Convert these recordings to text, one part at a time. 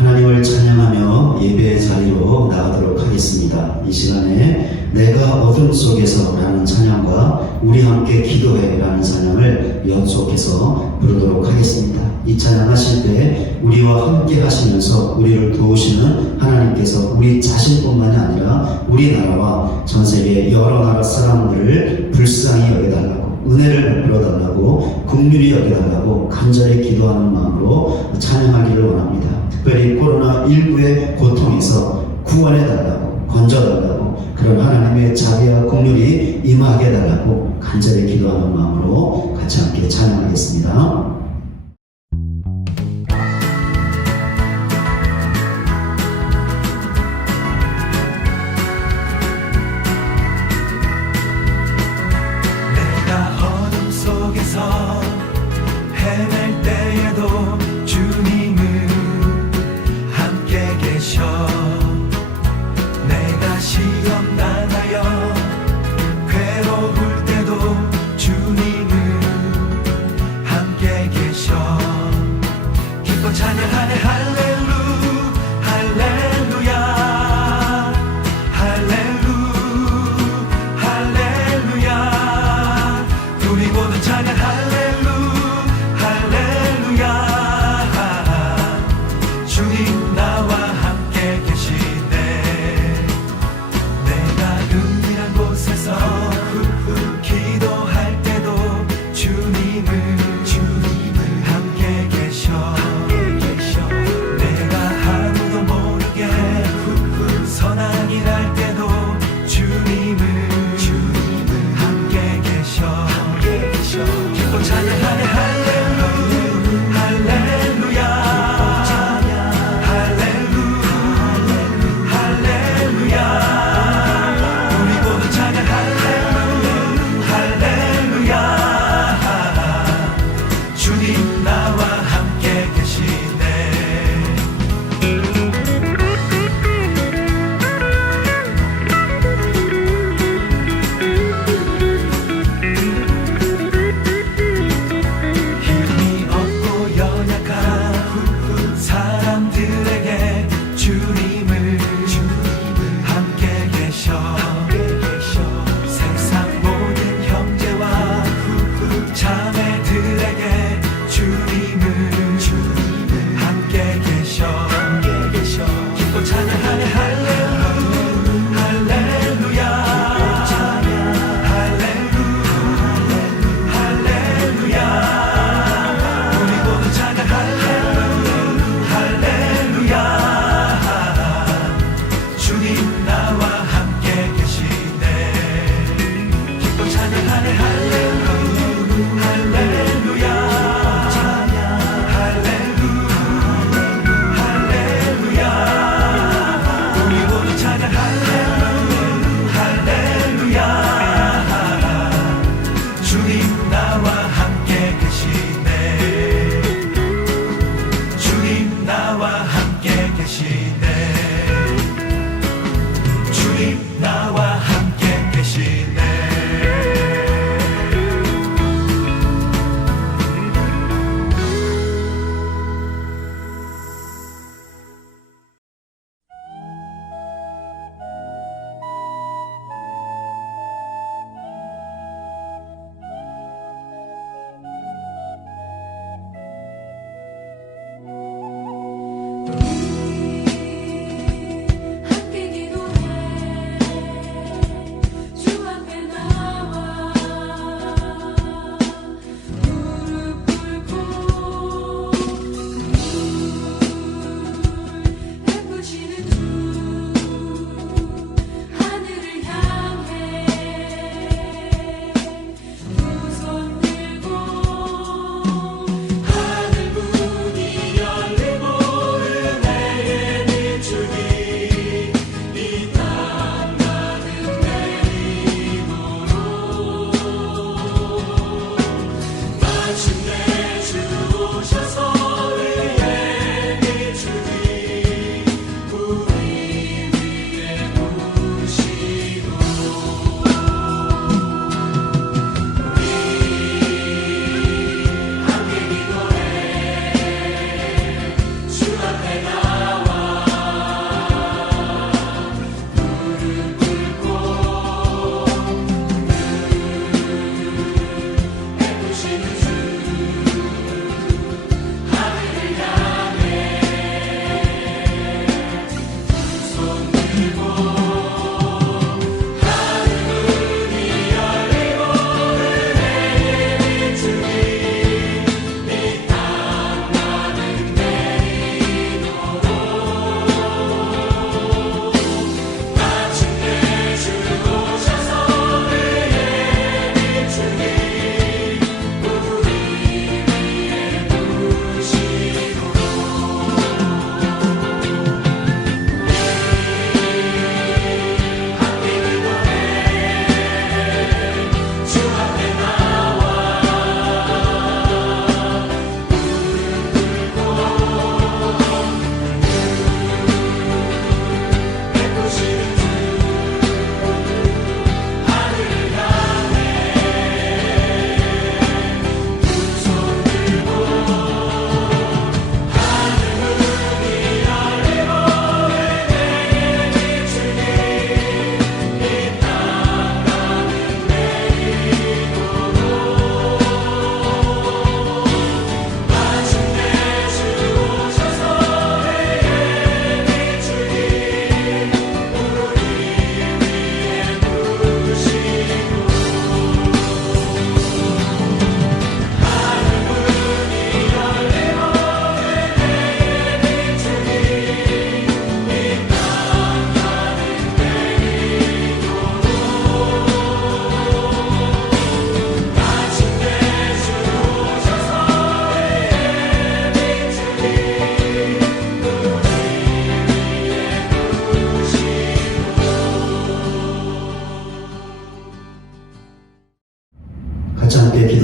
하나님을 찬양하며 예배의 자리로 나가도록 하겠습니다. 이 시간에 내가 어둠 속에서 라는 찬양과 우리 함께 기도해 라는 찬양을 연속해서 부르도록 하겠습니다. 이 찬양 하실 때 우리와 함께 하시면서 우리를 도우시는 하나님께서 우리 자신뿐만이 아니라 우리나라와 전세계 여러 나라 사람들을 불쌍히 여겨달라고, 은혜를 베풀어달라고, 긍휼히 여겨달라고 간절히 기도하는 마음으로 찬양하기를 원합니다. 특별히 코로나19의 고통에서 구원해달라고, 건져달라고, 그런 하나님의 자비와 긍휼이 임하게 해달라고 간절히 기도하는 마음으로 같이 함께 찬양하겠습니다. 헤맬 때에도 주님은 함께 계셔. 내가 시험 당하여 괴로울 때도 주님은 함께 계셔.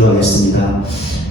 기도하겠습니다.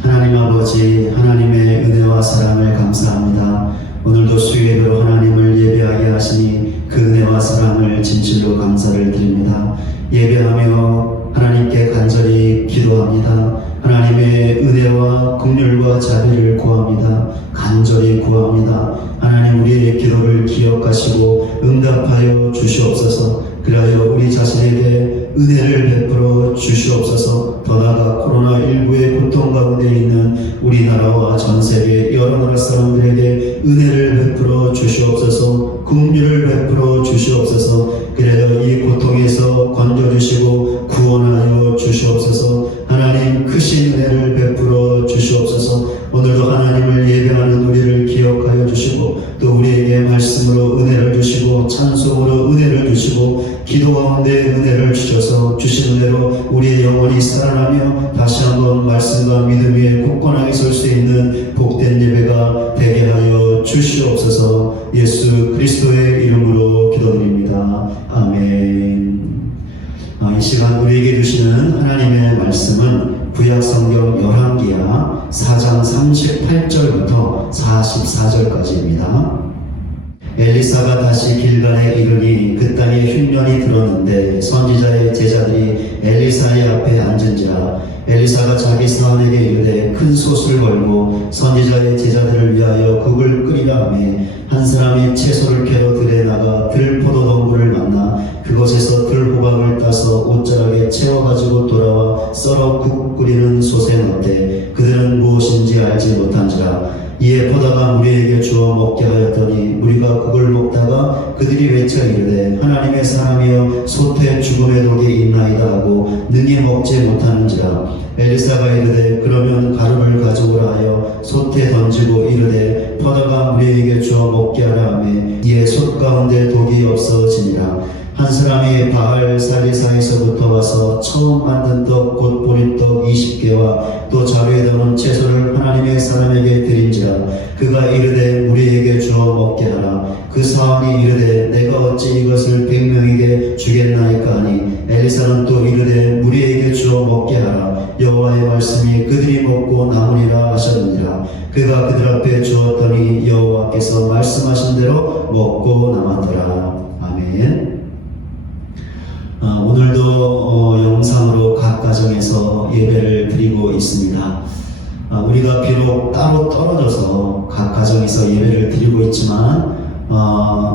하나님 아버지, 하나님의 은혜와 사랑을 감사합니다. 오늘도 수요예배로 하나님을 예배하게 하시니 그 은혜와 사랑을 진실로 감사를 드립니다. 예배하며 하나님께 간절히 기도합니다. 하나님의 은혜와 긍휼과 자비를 구합니다. 간절히 구합니다. 하나님, 우리의 기도를 기억하시고 응답하여 주시옵소서. 그리하여 우리 자신에게 은혜를 베풀어 주시옵소서. 더 나아가 코로나19의 고통 가운데 있는 우리나라와 전 세계 여러 나라 사람들에게 은혜를 베풀어 주시옵소서. 긍휼을 베풀어 주시옵소서. 그래야 이 고통에서 건져주시고 구원하여 주시옵소서. 하나님, 크신 은혜를 베풀어 주시옵소서. 오늘도 하나님을 예배하는 우리를 기억하여 주시고 또 우리에게 말씀으로 은혜를 주시고 찬송으로 은혜를 주시고 기도 가운데 은혜를 주셔서 주신 은혜로 우리의 영혼이 살아나며 다시 한번 말씀과 믿음 위에 굳건하게 설 수 있는 복된 예배가 되게 하여 주시옵소서. 예수 그리스도의 이름으로 기도드립니다. 아멘. 이 시간 우리에게 주시는 하나님의 말씀은 구약성경 열왕기하 4장 38절부터 44절까지입니다. 엘리사가 다시 길갈에 이르니 그 땅에 흉년이 들었는데 선지자의 제자들이 엘리사의 앞에 앉은지라. 엘리사가 자기 사원에게 이르되 큰 솥을 걸고 선지자의 제자들을 위하여 국을 끓이라 하매 한 사람이 채소를 캐러 들에 나가 들포도덩굴을 만나 그곳에서 들호박을 따서 옷자락에 채워가지고 돌아와 썰어 국 끓이는 솥에 넣되 그들은 무엇인지 알지 못한지라. 이에 포도가 무리에게 주어 먹게 하였더니 무리가 국을 먹다가 그들이 외쳐 이르되 하나님의 사람이여 솥에 죽음의 독이 있나이다 하고 능히 먹지 못하는지라. 엘리사가 이르되 그러면 가루를 가져오라 하여 솥에 던지고 이르되 포도가 무리에게 주어 먹게 하라 하매 이에 솥 가운데 독이 없어지니라. 한 사람이 바알 살리사에서부터 와서 처음 만든 떡 곧 보리떡 20개와 또 자루에 담은 채소를 하나님의 사람에게 드린지라. 그가 이르되 우리에게 주어 먹게 하라. 그 사원이 이르되 내가 어찌 이것을 100명에게 주겠나이까 하니 엘리사는 또 이르되 우리에게 주어 먹게 하라. 여호와의 말씀이 그들이 먹고 남으리라 하셨느니라. 그가 그들 앞에 주었더니 여호와께서 말씀하신 대로 먹고 남았더라. 아멘. 오늘도 영상으로 각 가정에서 예배를 드리고 있습니다. 우리가 비록 따로 떨어져서 각 가정에서 예배를 드리고 있지만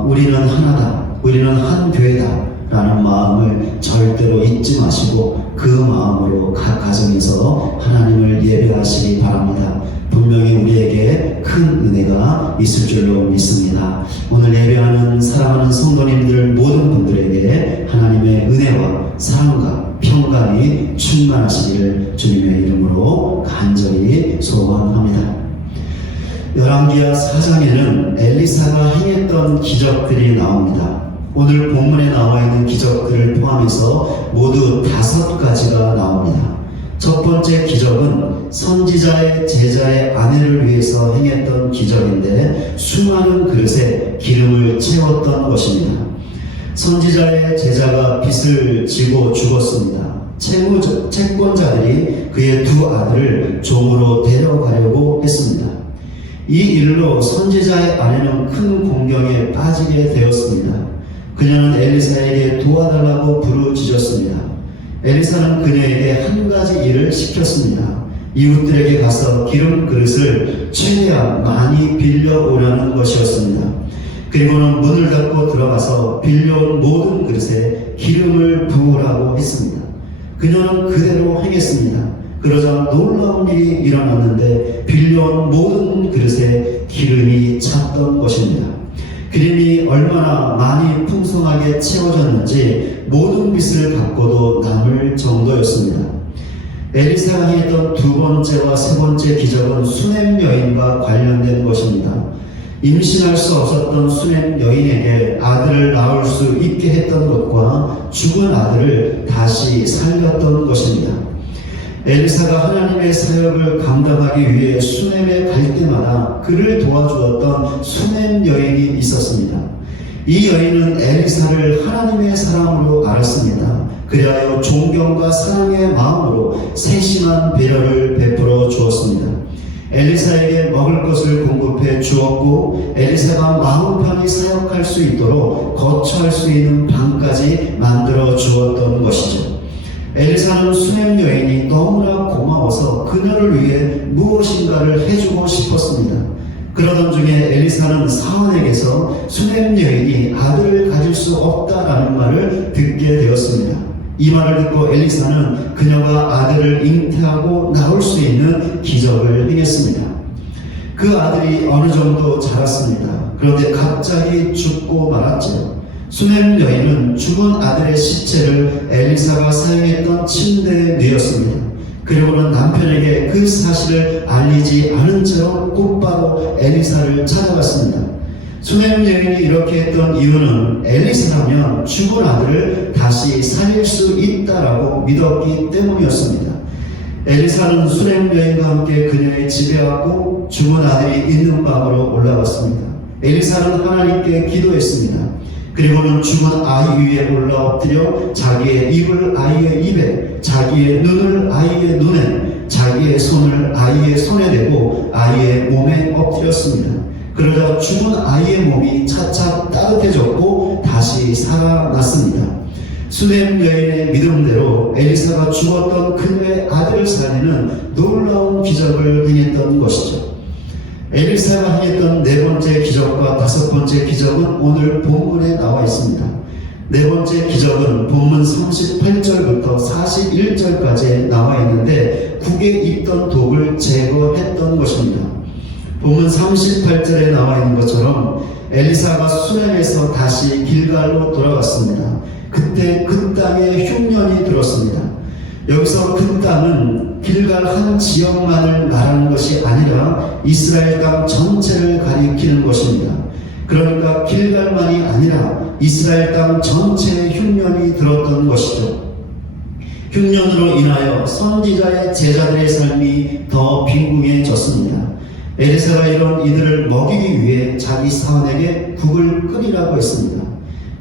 우리는 하나다, 우리는 한 교회다 라는 마음을 절대로 잊지 마시고 그 마음으로 각 가정에서 하나님을 예배하시기 바랍니다. 분명히 우리에게 큰 은혜가 있을 줄로 믿습니다. 오늘 예배하는 사랑하는 성도님들 모든 분들에게 하나님의 은혜와 사랑과 평강이 충만하시기를 주님의 이름으로 간절히 소원합니다. 열왕기하 4장에는 엘리사가 행했던 기적들이 나옵니다. 오늘 본문에 나와 있는 기적들을 포함해서 모두 5가지가 나옵니다. 첫 번째 기적은 선지자의 제자의 아내를 위해서 행했던 기적인데 수많은 그릇에 기름을 채웠던 것입니다. 선지자의 제자가 빚을 지고 죽었습니다. 채권자들이 그의 2 아들을 종으로 데려가려고 했습니다. 이 일로 선지자의 아내는 큰 공경에 빠지게 되었습니다. 그녀는 엘리사에게 도와달라고 부르짖었습니다. 엘리사는 그녀에게 한 가지 일을 시켰습니다. 이웃들에게 가서 기름 그릇을 최대한 많이 빌려오라는 것이었습니다. 그리고는 문을 닫고 들어가서 빌려온 모든 그릇에 기름을 부으라고 했습니다. 그녀는 그대로 행했습니다. 그러자 놀라운 일이 일어났는데 빌려온 모든 그릇에 기름이 찼던 것입니다. 기름이 얼마나 많이 풍성하게 채워졌는지 모든 빚을 갚고도 남을 정도였습니다. 엘리사가 했던 2번째와 3번째 기적은 수넴 여인과 관련된 것입니다. 임신할 수 없었던 수넴 여인에게 아들을 낳을 수 있게 했던 것과 죽은 아들을 다시 살렸던 것입니다. 엘리사가 하나님의 사역을 감당하기 위해 수넴에 갈 때마다 그를 도와주었던 수넴 여인이 있었습니다. 이 여인은 엘리사를 하나님의 사람으로 알았습니다. 그리하여 존경과 사랑의 마음으로 세심한 배려를 베풀어 주었습니다. 엘리사에게 먹을 것을 공급해 주었고 엘리사가 마음 편히 사역할 수 있도록 거처할 수 있는 방까지 만들어 주었던 것이죠. 엘리사는 수냄 여인이 너무나 고마워서 그녀를 위해 무엇인가를 해주고 싶었습니다. 그러던 중에 엘리사는 사원에게서 수냄 여인이 아들을 가질 수 없다라는 말을 듣게 되었습니다. 이 말을 듣고 엘리사는 그녀가 아들을 잉태하고 낳을 수 있는 기적을 행했습니다. 그 아들이 어느 정도 자랐습니다. 그런데 갑자기 죽고 말았지요. 수냄 여인은 죽은 아들의 시체를 엘리사가 사용했던 침대에 뉘었습니다. 그리고는 남편에게 그 사실을 알리지 않은 채로 곧바로 엘리사를 찾아갔습니다. 수냄 여인이 이렇게 했던 이유는 엘리사라면 죽은 아들을 다시 살릴 수 있다라고 믿었기 때문이었습니다. 엘리사는 수냄 여인과 함께 그녀의 집에 왔고 죽은 아들이 있는 방으로 올라갔습니다. 엘리사는 하나님께 기도했습니다. 그리고는 죽은 아이 위에 올라 엎드려 자기의 입을 아이의 입에, 자기의 눈을 아이의 눈에, 자기의 손을 아이의 손에 대고 아이의 몸에 엎드렸습니다. 그러자 죽은 아이의 몸이 차차 따뜻해졌고 다시 살아났습니다. 수냄 여인의 믿음대로 엘리사가 죽었던 그녀의 아들을 살리는 놀라운 기적을 행했던 것이죠. 엘리사가 행했던 네 번째 기적과 다섯 번째 기적은 오늘 본문에 나와 있습니다. 네 번째 기적은 본문 38절부터 41절까지 나와 있는데 국에 있던 독을 제거했던 것입니다. 본문 38절에 나와 있는 것처럼 엘리사가 수냄에서 다시 길갈로 돌아갔습니다. 그때 그 땅에 흉년이 들었습니다. 여기서 그 땅은 길갈 한 지역만을 말하는 것이 아니라 이스라엘 땅 전체를 가리키는 것입니다. 그러니까 길갈만이 아니라 이스라엘 땅 전체에 흉년이 들었던 것이죠. 흉년으로 인하여 선지자의 제자들의 삶이 더 빈궁해졌습니다. 엘리사가 이런 이들을 먹이기 위해 자기 사환에게 국을 끓이라고 했습니다.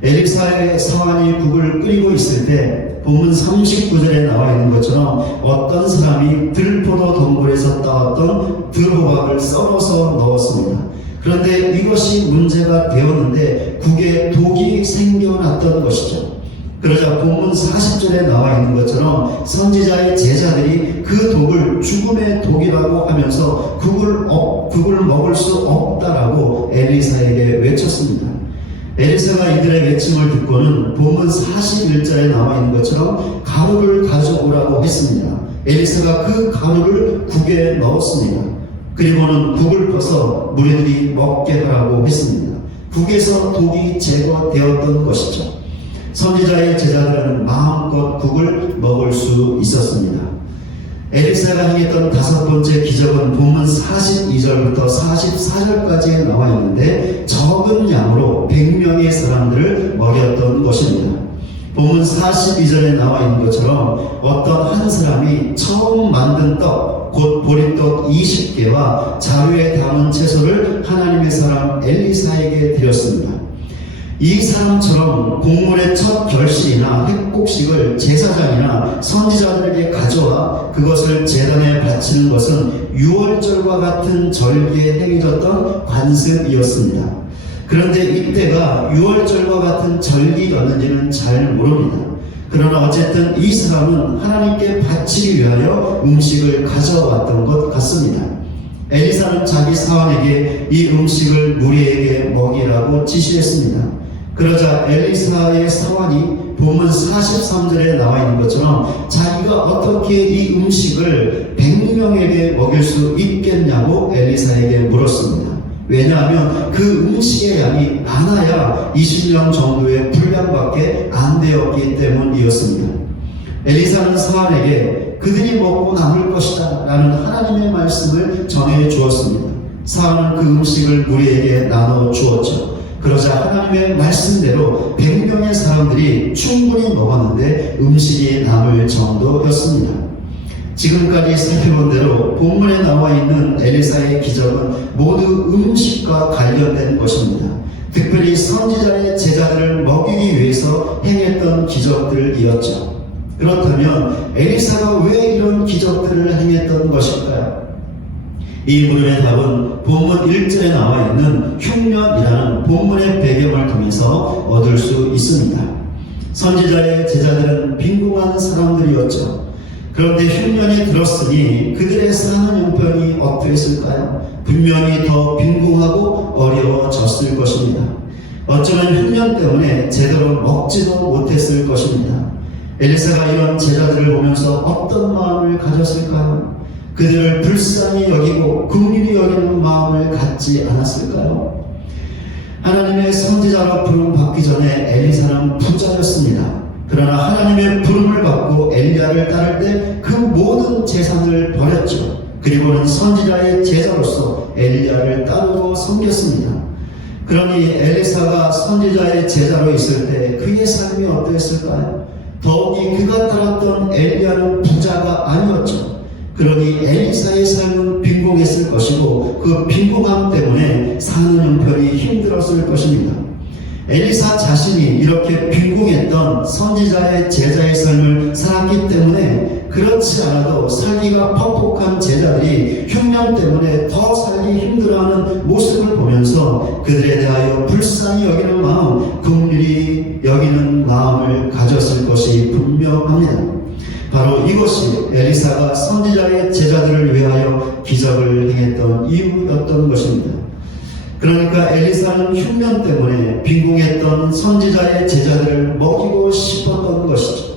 엘리사의 사환이 국을 끓이고 있을 때 본문 39절에 나와 있는 것처럼 어떤 사람이 들포도 덩굴에서 따왔던 들호박을 썰어서 넣었습니다. 그런데 이것이 문제가 되었는데 국에 독이 생겨났던 것이죠. 그러자 본문 40절에 나와 있는 것처럼 선지자의 제자들이 그 독을 죽음의 독이라고 하면서 국을 먹을 수 없다라고 엘리사에게 외쳤습니다. 엘리사가 이들의 외침을 듣고는 본문 41절에 나와 있는 것처럼 가루를 가져오라고 했습니다. 엘리사가 그 가루를 국에 넣었습니다. 그리고는 국을 퍼서 무리들이 먹게 하라고 했습니다. 국에서 독이 제거되었던 것이죠. 선지자의 제자들은 마음껏 국을 먹을 수 있었습니다. 엘리사가 행했던 다섯 번째 기적은 본문 42절부터 44절까지 나와 있는데 적은 양으로 100명의 사람들을 먹였던 것입니다. 본문 42절에 나와 있는 것처럼 어떤 한 사람이 처음 만든 떡, 곧 보리떡 20개와 자루에 담은 채소를 하나님의 사람 엘리사에게 드렸습니다. 이 사람처럼 공물의 첫 결실이나 핵곡식을 제사장이나 선지자들에게 가져와 그것을 제단에 바치는 것은 유월절과 같은 절기에 행해졌던 관습이었습니다. 그런데 이때가 유월절과 같은 절기였는지는 잘 모릅니다. 그러나 어쨌든 이 사람은 하나님께 바치기 위하여 음식을 가져왔던 것 같습니다. 엘리사는 자기 사원에게 이 음식을 무리에게 먹이라고 지시했습니다. 그러자 엘리사의 사원이 본문 43절에 나와 있는 것처럼 자기가 어떻게 이 음식을 100명에게 먹일 수 있겠냐고 엘리사에게 물었습니다. 왜냐하면 그 음식의 양이 많아야 20명 정도의 분량밖에 안 되었기 때문이었습니다. 엘리사는 사환에게 그들이 먹고 남을 것이다 라는 하나님의 말씀을 전해 주었습니다. 사환은 그 음식을 무리에게 나눠 주었죠. 그러자 하나님의 말씀대로 100명의 사람들이 충분히 먹었는데 음식이 남을 정도였습니다. 지금까지 살펴본 대로 본문에 나와 있는 엘리사의 기적은 모두 음식과 관련된 것입니다. 특별히 선지자의 제자들을 먹이기 위해서 행했던 기적들이었죠. 그렇다면 엘리사가 왜 이런 기적들을 행했던 것일까요? 이 물음의 답은 본문 1절에 나와 있는 흉년이라는 본문의 배경을 통해서 얻을 수 있습니다. 선지자의 제자들은 빈궁한 사람들이었죠. 그런데 흉년이 들었으니 그들의 사는 형편이 어떠했을까요? 분명히 더 빈궁하고 어려워졌을 것입니다. 어쩌면 흉년 때문에 제대로 먹지도 못했을 것입니다. 엘리사가 이런 제자들을 보면서 어떤 마음을 가졌을까요? 그들을 불쌍히 여기고 긍휼히 여기는 마음을 갖지 않았을까요? 하나님의 선지자로 부름받기 전에 엘리사는 부자였습니다. 그러나 하나님의 부름을 받고 엘리야를 따를 때 그 모든 재산을 버렸죠. 그리고는 선지자의 제자로서 엘리야를 따르고 섬겼습니다. 그러니 엘리사가 선지자의 제자로 있을 때 그의 삶이 어떠했을까요? 더욱이 그가 따랐던 엘리야는 부자가 아니었죠. 그러니 엘리사의 삶은 빈궁했을 것이고 그 빈궁함 때문에 사는 형편이 힘들었을 것입니다. 엘리사 자신이 이렇게 빈궁했던 선지자의 제자의 삶을 살았기 때문에 그렇지 않아도 살기가 퍽퍽한 제자들이 흉년 때문에 더 살기 힘들어하는 모습을 보면서 그들에 대하여 불쌍히 여기는 마음, 긍휼히 여기는 마음을 가졌을 것이 분명합니다. 바로 이것이 엘리사가 선지자의 제자들을 위하여 기적을 행했던 이유였던 것입니다. 그러니까 엘리사는 흉년 때문에 빈궁했던 선지자의 제자들을 먹이고 싶었던 것이죠.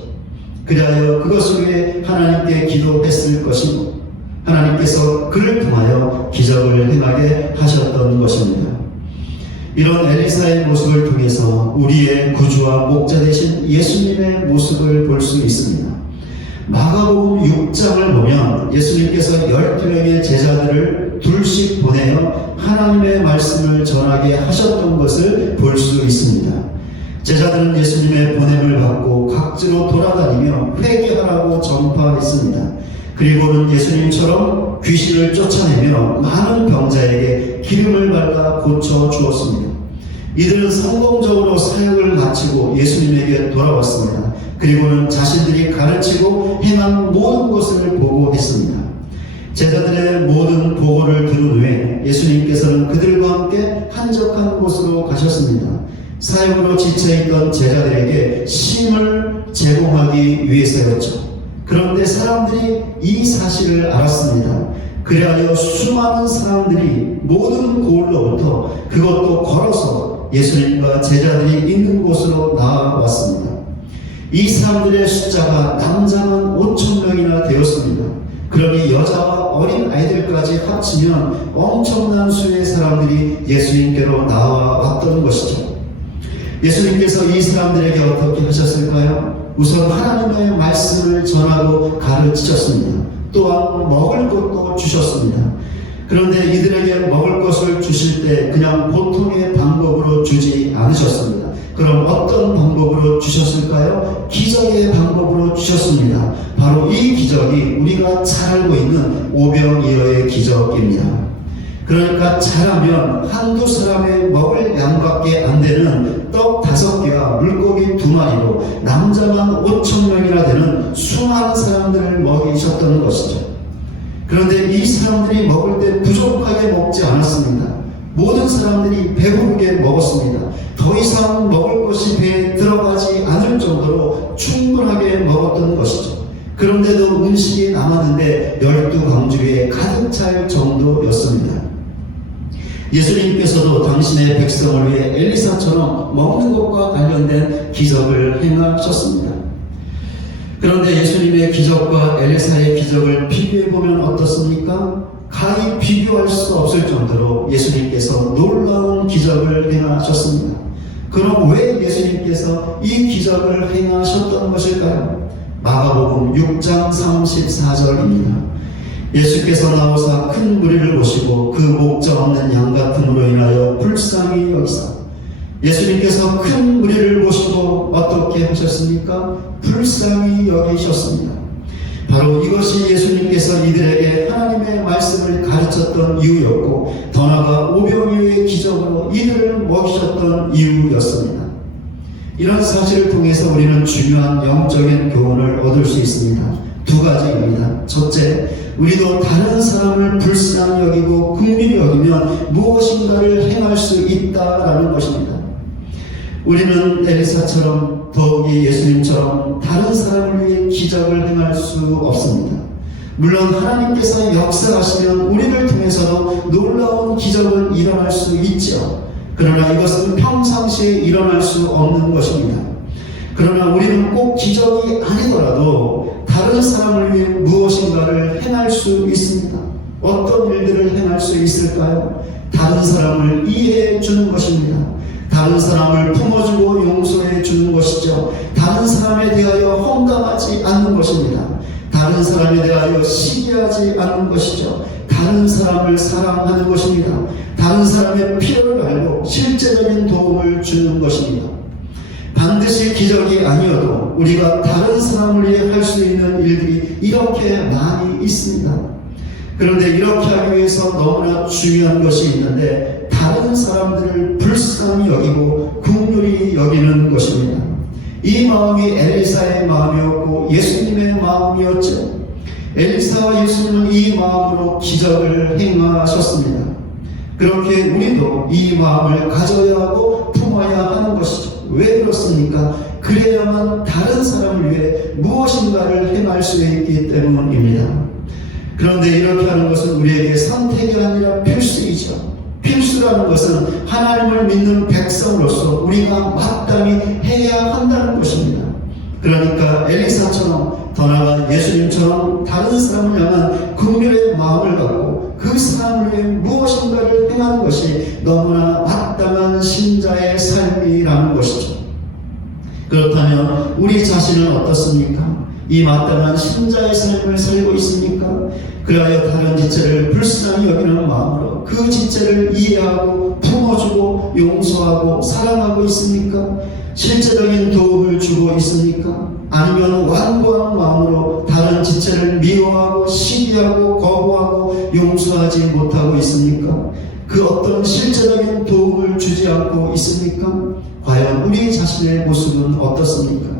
그리하여 그것을 위해 하나님께 기도했을 것이고 하나님께서 그를 통하여 기적을 행하게 하셨던 것입니다. 이런 엘리사의 모습을 통해서 우리의 구주와 목자 되신 예수님의 모습을 볼 수 있습니다. 마가복음 6장을 보면 예수님께서 12명의 제자들을 둘씩 보내어 하나님의 말씀을 전하게 하셨던 것을 볼 수 있습니다. 제자들은 예수님의 보냄을 받고 각지로 돌아다니며 회개하라고 전파했습니다. 그리고는 예수님처럼 귀신을 쫓아내며 많은 병자에게 기름을 발라 고쳐 주었습니다. 이들은 성공적으로 사역을 마치고 예수님에게 돌아왔습니다. 그리고는 자신들이 가르치고 행한 모든 것을 보고했습니다. 제자들의 모든 보고를 들은 후에 예수님께서는 그들과 함께 한적한 곳으로 가셨습니다. 사역으로 지쳐있던 제자들에게 쉼을 제공하기 위해서였죠. 그런데 사람들이 이 사실을 알았습니다. 그리하여 수많은 사람들이 모든 고을로부터 그것도 걸어서 예수님과 제자들이 있는 곳으로 나와왔습니다. 이 사람들의 숫자가 남자만 5,000명이나 되었습니다. 그러니 여자와 어린 아이들까지 합치면 엄청난 수의 사람들이 예수님께로 나와왔던 것이죠. 예수님께서 이 사람들에게 어떻게 하셨을까요? 우선 하나님의 말씀을 전하고 가르치셨습니다. 또한 먹을 것도 주셨습니다. 그런데 이들에게 먹을 것을 주실 때 그냥 보통의 방법으로 주지 않으셨습니다. 그럼 어떤 방법으로 주셨을까요? 기적의 방법으로 주셨습니다. 바로 이 기적이 우리가 잘 알고 있는 오병이어의 기적입니다. 그러니까 잘하면 한두 사람의 먹을 양밖에 안 되는 떡 5개와 물고기 2마리로 남자만 5,000명이나 되는 수많은 사람들을 먹이셨던 것이죠. 그런데 이 사람들이 먹을 때 부족하게 먹지 않았습니다. 모든 사람들이 배부르게 먹었습니다. 더 이상 먹을 것이 배에 들어가지 않을 정도로 충분하게 먹었던 것이죠. 그런데도 음식이 남았는데 12광주리에 가득 찰 정도였습니다. 예수님께서도 당신의 백성을 위해 엘리사처럼 먹는 것과 관련된 기적을 행하셨습니다. 그런데 예수님의 기적과 엘리사의 기적을 비교해보면 어떻습니까? 가히 비교할 수 없을 정도로 예수님께서 놀라운 기적을 행하셨습니다. 그럼 왜 예수님께서 이 기적을 행하셨던 것일까요? 마가복음 6장 34절입니다. 예수께서 나오사 큰 무리를 보시고 그 목자 없는 양 같음으로 인하여 불쌍히 여기사. 예수님께서 큰 무리를 보시고 어떻게 하셨습니까? 불쌍히 여기셨습니다. 바로 이것이 예수님께서 이들에게 하나님의 말씀을 가르쳤던 이유였고 더 더 나아가 오병이어의 기적으로 이들을 먹이셨던 이유였습니다. 이런 사실을 통해서 우리는 중요한 영적인 교훈을 얻을 수 있습니다. 두 가지입니다. 첫째, 우리도 다른 사람을 불쌍히 여기고 긍휼히 여기면 무엇인가를 행할 수 있다라는 것입니다. 우리는 엘리사처럼 더욱이 예수님처럼 다른 사람을 위해 기적을 행할 수 없습니다. 물론 하나님께서 역사하시면 우리를 통해서도 놀라운 기적은 일어날 수 있죠. 그러나 이것은 평상시에 일어날 수 없는 것입니다. 그러나 우리는 꼭 기적이 아니더라도 다른 사람을 위해 무엇인가를 행할 수 있습니다. 어떤 일들을 행할 수 있을까요? 다른 사람을 이해해 주는 것입니다. 다른 사람을 품어주고 용서해 주는 것이죠. 다른 사람에 대하여 험담하지 않는 것입니다. 다른 사람에 대하여 시기하지 않는 것이죠. 다른 사람을 사랑하는 것입니다. 다른 사람의 필요를 알고 실제적인 도움을 주는 것입니다. 반드시 기적이 아니어도 우리가 다른 사람을 위해 할 수 있는 일들이 이렇게 많이 있습니다. 그런데 이렇게 하기 위해서 너무나 중요한 것이 있는데 다른 사람들을 불쌍히 여기고 긍휼히 여기는 것입니다. 이 마음이 엘리사의 마음이었고 예수님의 마음이었죠. 엘리사와 예수님은 이 마음으로 기적을 행하셨습니다. 그렇게 우리도 이 마음을 가져야 하고 품어야 하는 것이죠. 왜 그렇습니까? 그래야만 다른 사람을 위해 무엇인가를 행할 수 있기 때문입니다. 그런데 이렇게 하는 것은 우리에게 선택이 아니라 필수이죠. 필수라는 것은 하나님을 믿는 백성으로서 우리가 마땅히 해야 한다는 것입니다. 그러니까 엘리사처럼 더 나아가 예수님처럼 다른 사람을 향한 긍휼의 마음을 갖고 그 사람을 위해 무엇인가를 행하는 것이 너무나 마땅한 신자의 삶이라는 것이죠. 그렇다면 우리 자신은 어떻습니까? 이 마땅한 신자의 삶을 살고 있습니까? 그리하여 다른 지체를 불쌍히 여기는 마음으로 그 지체를 이해하고 품어주고 용서하고 사랑하고 있습니까? 실제적인 도움을 주고 있습니까? 아니면 완고한 마음으로 다른 지체를 미워하고 시기하고 거부하고 용서하지 못하고 있습니까? 그 어떤 실제적인 도움을 주지 않고 있습니까? 과연 우리 자신의 모습은 어떻습니까?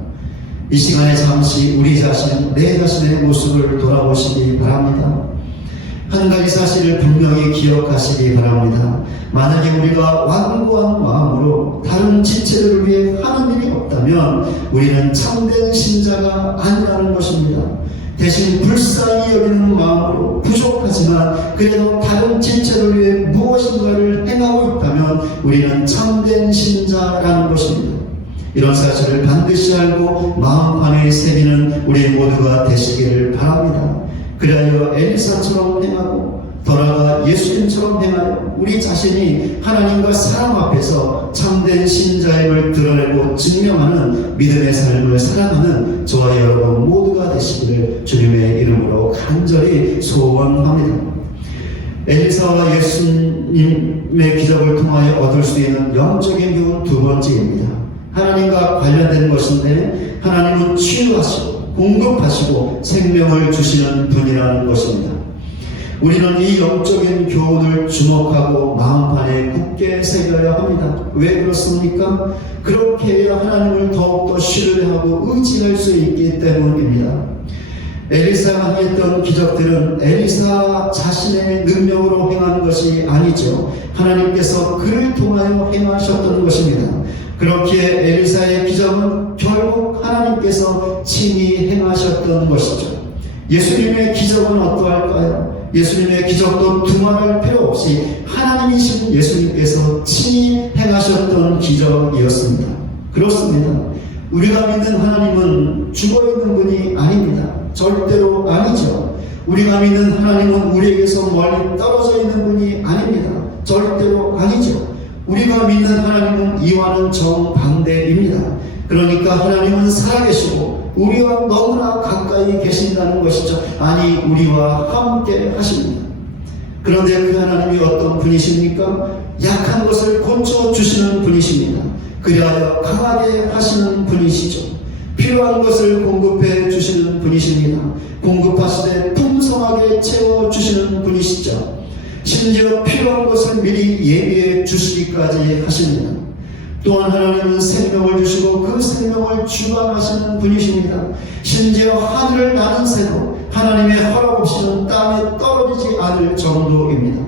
이 시간에 잠시 우리 자신, 내 자신의 모습을 돌아보시기 바랍니다. 한 가지 사실을 분명히 기억하시기 바랍니다. 만약에 우리가 완고한 마음으로 다른 지체를 위해 하는 일이 없다면 우리는 참된 신자가 아니라는 것입니다. 대신 불쌍히 여기는 마음으로 부족하지만 그래도 다른 지체를 위해 무엇인가를 행하고 있다면 우리는 참된 신자라는 것입니다. 이런 사실을 반드시 알고 마음판에 새기는 우리 모두가 되시기를 바랍니다. 그리하여 엘리사처럼 행하고 더 나아가 예수님처럼 행하여 우리 자신이 하나님과 사람 앞에서 참된 신자임을 드러내고 증명하는 믿음의 삶을 살아가는 저와 여러분 모두가 되시기를 주님의 이름으로 간절히 소원합니다. 엘리사와 예수님의 기적을 통하여 얻을 수 있는 영적인 교훈 두 번째입니다. 하나님과 관련된 것인데 하나님은 치유하시고 공급하시고 생명을 주시는 분이라는 것입니다. 우리는 이 영적인 교훈을 주목하고 마음판에 굳게 새겨야 합니다. 왜 그렇습니까? 그렇게 해야 하나님을 더욱더 신뢰하고 의지할 수 있기 때문입니다. 엘리사가 했던 기적들은 엘리사 자신의 능력으로 행한 것이 아니죠. 하나님께서 그를 통하여 행하셨던 것입니다. 그렇기에 엘리사의 기적은 결국 하나님께서 친히 행하셨던 것이죠. 예수님의 기적은 어떠할까요? 예수님의 기적도 두말할 필요 없이 하나님이신 예수님께서 친히 행하셨던 기적이었습니다. 그렇습니다. 우리가 믿는 하나님은 죽어있는 분이 아닙니다. 절대로 아니죠. 우리가 믿는 하나님은 우리에게서 멀리 떨어져 있는 분이 아닙니다. 절대로 아니죠. 우리가 믿는 하나님은 이와는 정반대입니다. 그러니까 하나님은 살아계시고 우리와 너무나 가까이 계신다는 것이죠. 아니 우리와 함께 하십니다. 그런데 그 하나님이 어떤 분이십니까? 약한 것을 고쳐주시는 분이십니다. 그리하여 강하게 하시는 분이시죠. 필요한 것을 공급해 주시는 분이십니다. 공급하시되 풍성하게 채워주시는 분이시죠. 심지어 필요한 것을 미리 예비해 주시기까지 하십니다. 또한 하나님은 생명을 주시고 그 생명을 주관하시는 분이십니다. 심지어 하늘을 나는 새도 하나님의 허락 없이는 땅에 떨어지지 않을 정도입니다.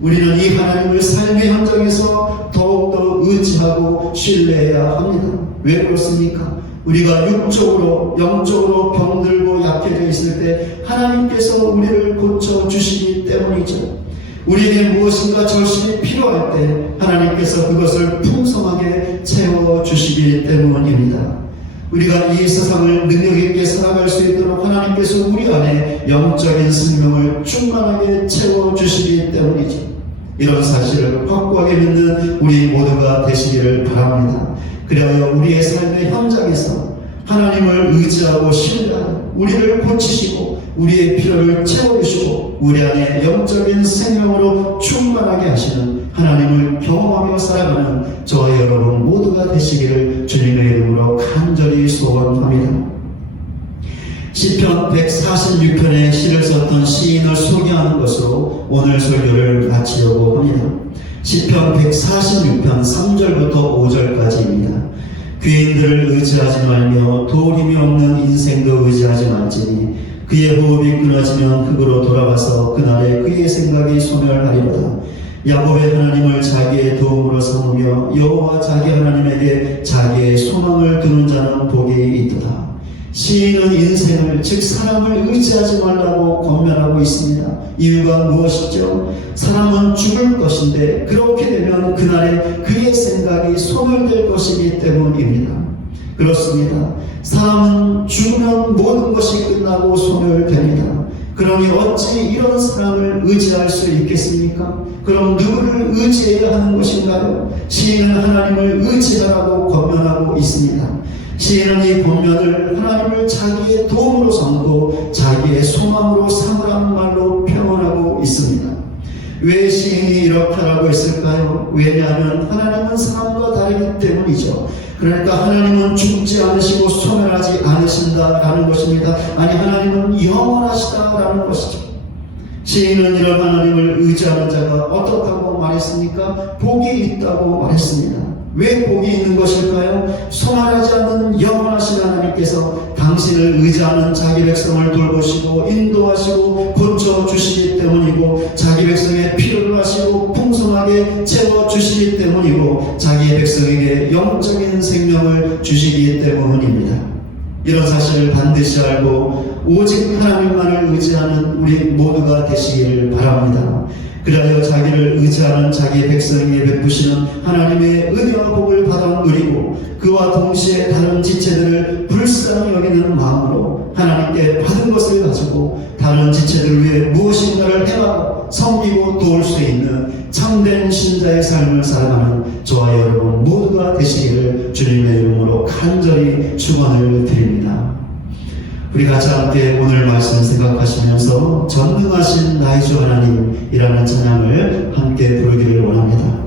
우리는 이 하나님을 삶의 현장에서 더욱더 의지하고 신뢰해야 합니다. 왜 그렇습니까? 우리가 육적으로 영적으로 병들고 약해져 있을 때 하나님께서 우리를 고쳐주시기 때문이죠. 우리에게 무엇인가 절실히 필요할 때 하나님께서 그것을 풍성하게 채워주시기 때문입니다. 우리가 이 세상을 능력있게 살아갈 수 있도록 하나님께서 우리 안에 영적인 생명을 충만하게 채워주시기 때문이죠. 이런 사실을 확고하게 믿는 우리 모두가 되시기를 바랍니다. 그리하여 우리의 삶의 현장에서 하나님을 의지하고 신뢰하여 우리를 고치시고 우리의 필요를 채워주시고 우리 안에 영적인 생명으로 충만하게 하시는 하나님을 경험하며 살아가는 저와 여러분 모두가 되시기를 주님의 이름으로 간절히 소원합니다. 시편 146편의 시를 썼던 시인을 소개하는 것으로 오늘 설교를 마치려고 합니다. 시편 146편 3절부터 5절까지입니다. 귀인들을 의지하지 말며 도움이 없는 인생도 의지하지 말지니 그의 호흡이 끊어지면 흙으로 돌아가서 그날에 그의 생각이 소멸하리로다. 야곱의 하나님을 자기의 도움으로 삼으며 여호와 자기 하나님에게 자기의 소망을 두는 자는 복이 있도다. 시인은 인생을 즉 사람을 의지하지 말라고 권면하고 있습니다. 이유가 무엇이죠? 사람은 죽을 것인데 그렇게 되면 그날에 그의 생각이 소멸될 것이기 때문입니다. 그렇습니다. 사람은 죽으면 모든 것이 끝나고 소멸됩니다. 그러니 어찌 이런 사람을 의지할 수 있겠습니까? 그럼 누구를 의지해야 하는 것인가요? 시인은 하나님을 의지하라고 권면하고 있습니다. 시인은 이 권면을 하나님을 자기의 도움으로 삼고 자기의 소망으로 삼으라는 말로 표현하고 있습니다. 왜 시인이 이렇게 하라고 했을까요? 왜냐하면 하나님은 사람과 다르기 때문이죠. 그러니까 하나님은 죽지 않으시고 소멸하지 않으신다라는 것입니다. 아니 하나님은 영원하시다라는 것이죠. 시인은 이런 하나님을 의지하는 자가 어떻다고 말했습니까? 복이 있다고 말했습니다. 왜 복이 있는 것일까요? 소멸하지 않는 영원하신 하나님께서 당신을 의지하는 자기 백성을 돌보시고 인도하시고 고쳐주시기 때문이고 자기 백성의 필요를 하시고 풍성하게 채워주시기 때문이고 자기 백성에게 영적인 생명을 주시기 때문입니다. 이런 사실을 반드시 알고 오직 하나님만을 의지하는 우리 모두가 되시기를 바랍니다. 그리하여 자기를 의지하는 자기 백성에게 베푸시는 하나님의 은혜와 복을 받아 누리고 그와 동시에 다른 지체들을 불쌍히 여기는 마음으로 하나님께 받은 것을 가지고 다른 지체들을 위해 무엇인가를 행하고 섬기고 도울 수 있는 참된 신자의 삶을 살아가는 저와 여러분 모두가 되시기를 주님의 이름으로 간절히 축원을 드립니다. 우리 같이 함께 오늘 말씀 생각하시면서 전능하신 나의 주 하나님이라는 찬양을 함께 부르기를 원합니다.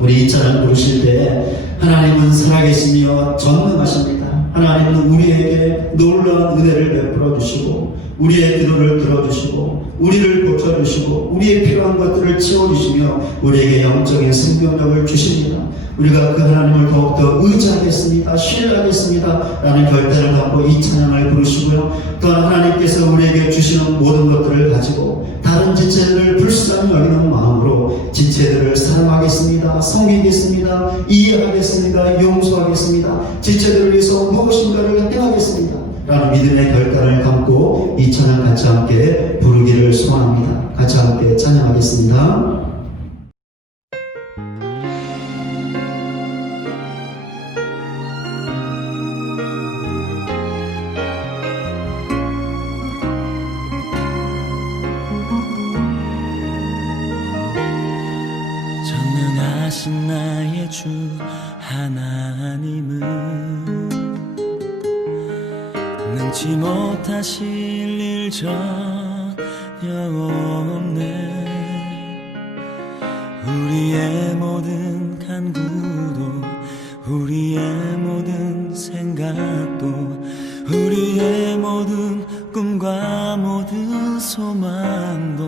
우리 이 찬양 부르실 때 하나님은 살아계시며 전능하십니다. 하나님은 우리에게 놀라운 은혜를 베풀어 주시고 우리의 기도를 들어주시고 우리를 고쳐주시고 우리의 필요한 것들을 채워주시며 우리에게 영적인 생명력을 주십니다. 우리가 그 하나님을 더욱더 의지하겠습니다. 신뢰하겠습니다. 라는 결단을 갖고 이 찬양을 부르시고요. 또한 하나님께서 우리에게 주시는 모든 것들을 가지고 다른 지체들을 불쌍히 여기는 마음으로 지체들을 사랑하겠습니다. 섬기겠습니다. 이해하겠습니다. 용서하겠습니다. 지체들을 위해서 무엇인가를 행하겠습니다. 라는 믿음의 결단을 담고 이 찬양 같이 함께 부르기를 소원합니다. 같이 함께 찬양하겠습니다. 전능하신 나의 주 하나님은 능치 못하실 일 전혀 없네. 우리의 모든 간구도 우리의 모든 생각도 우리의 모든 꿈과 모든 소망도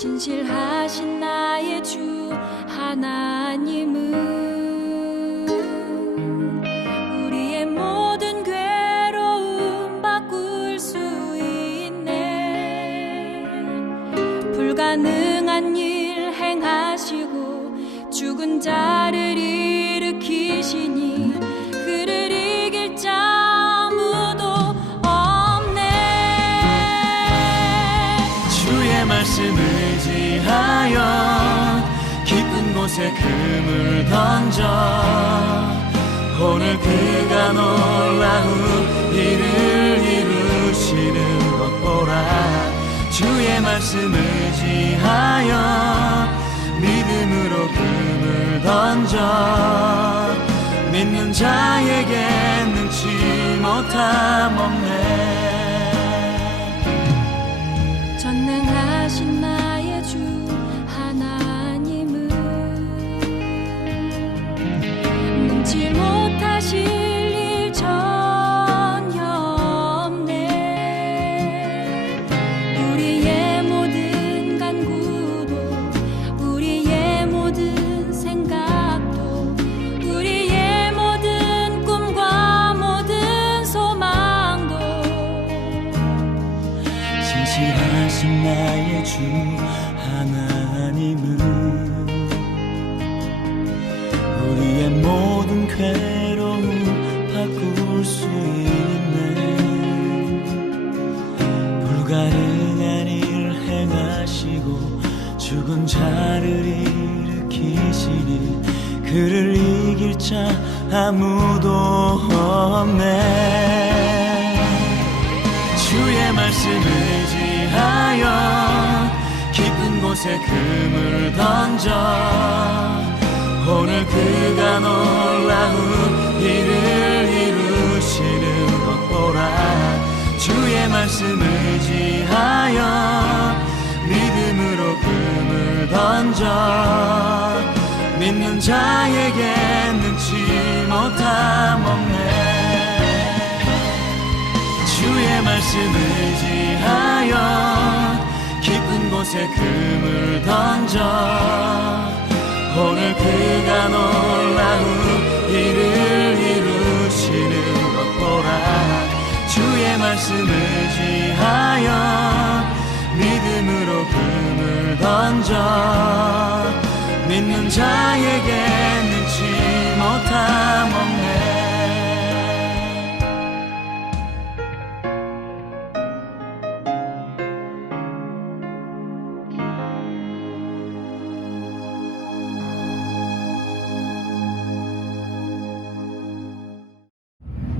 신실하신 나의 주 하나님은 불가능한 일 행하시고 죽은 자를 일으키시니 그를 이길 자 아무도 없네. 주의 말씀 의지하여 깊은 곳에 금을 던져 오늘 그가 놀라운 일을 이루시는 것 보라. 주의 말씀 의지하여 믿음으로 금을 던져 믿는 자에게 능치 못함 없네. 전능하신 나의 주 하나님은 능치 못하실 일 전혀 없네. 우리의 모든 간구도 우리의 모든 생각도 우리의 모든 꿈과 모든 소망도 진실하신 나의 주 하나님은 우리의 모든 괴로움 바꿀 수 있네. 불가능한 일 행하시고 죽은 자를 일으키시니 그를 이길 자 아무도 없네. 주의 말씀 의지하여 깊은 곳에 금을 던져 오늘 그가 놀라운 일을 이루시는 것 보라. 주의 말씀 의지하여 믿음으로 금을 던져 믿는 자에게 능치 못함 없네. 주의 말씀 의지하여 깊은 곳에 금을 던져 오늘 그가 놀라운 일을 이루시는 것 보라. 주의 말씀 의지하여 믿음으로 금을 던져 믿는 자에게 능치 못함 없네.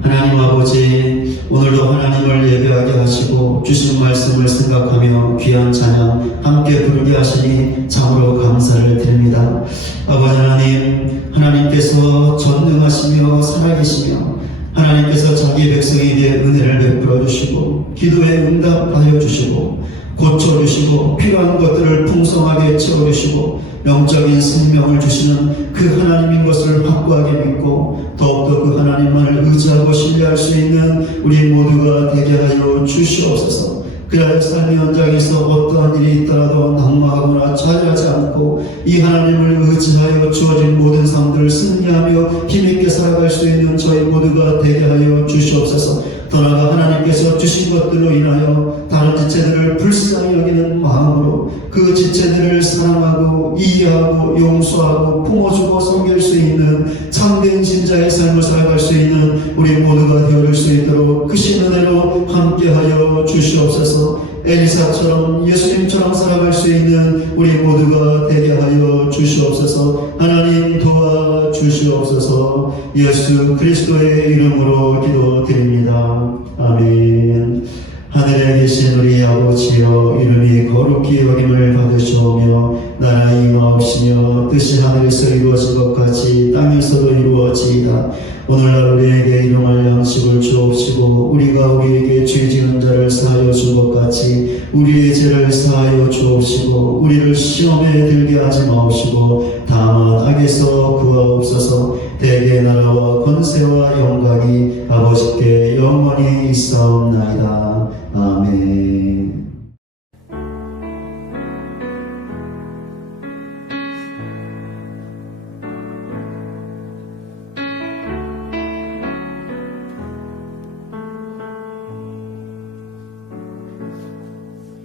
하나님 아버지, 오늘도 하나님을 예배하게 하시고 주신 말씀을 생각하며 귀한 찬양 함께 부르게 하시니 참으로 감사를 드립니다. 아버지 하나님, 하나님께서 전능하시며 살아계시며 하나님께서 자기 백성에 대해 은혜를 베풀어 주시고 기도에 응답하여 주시고 고쳐주시고 필요한 것들을 풍성하게 채워주시고 영적인 생명을 주시는 그 하나님인 것을 확고하게 믿고 더욱더 그 하나님만을 의지하고 신뢰할 수 있는 우리 모두가 되게 하여 주시옵소서. 그리하여 삶의 현장에서 어떠한 일이 있더라도 낙마하거나 좌절하지 않고 이 하나님을 의지하여 주어진 모든 삶들을 승리하며 힘있게 살아갈 수 있는 저희 모두가 되게 하여 주시옵소서. 더 나아가 하나님께서 주신 것들로 인하여 다른 지체들을 불쌍히 여기는 마음으로 그 지체들을 사랑하고 이해하고 용서하고 품어주고 섬길 수 있는 참된 신자의 삶을 살아갈 수 있는 우리 모두가 되어줄 수 있도록 크신 은혜로 함께하여 주시옵소서. 엘리사처럼 예수님처럼 살아갈 수 있는 우리 모두가 되게 하여 주시옵소서. 하나님 도와주시옵소서. 예수 그리스도의 이름으로 기도드립니다. 아멘. 하늘에 계신 우리 아버지여, 이름이 거룩히 여김을 받으시오며 나라 임하옵시며 뜻이 하늘에서 이루어진 것 같이 땅에서도 이루어지이다. 오늘날 우리에게 일용할 양식을 주옵시고 우리가 우리에게 죄 지은 자를 사하여 준 것 같이 우리의 죄를 사하여 주옵시고 우리를 시험에 들게 하지 마옵시고 다만 악에서 구하옵소서. 대개 나라와 권세와 영광이 아버지께 영원히 있사옵나이다. 아멘.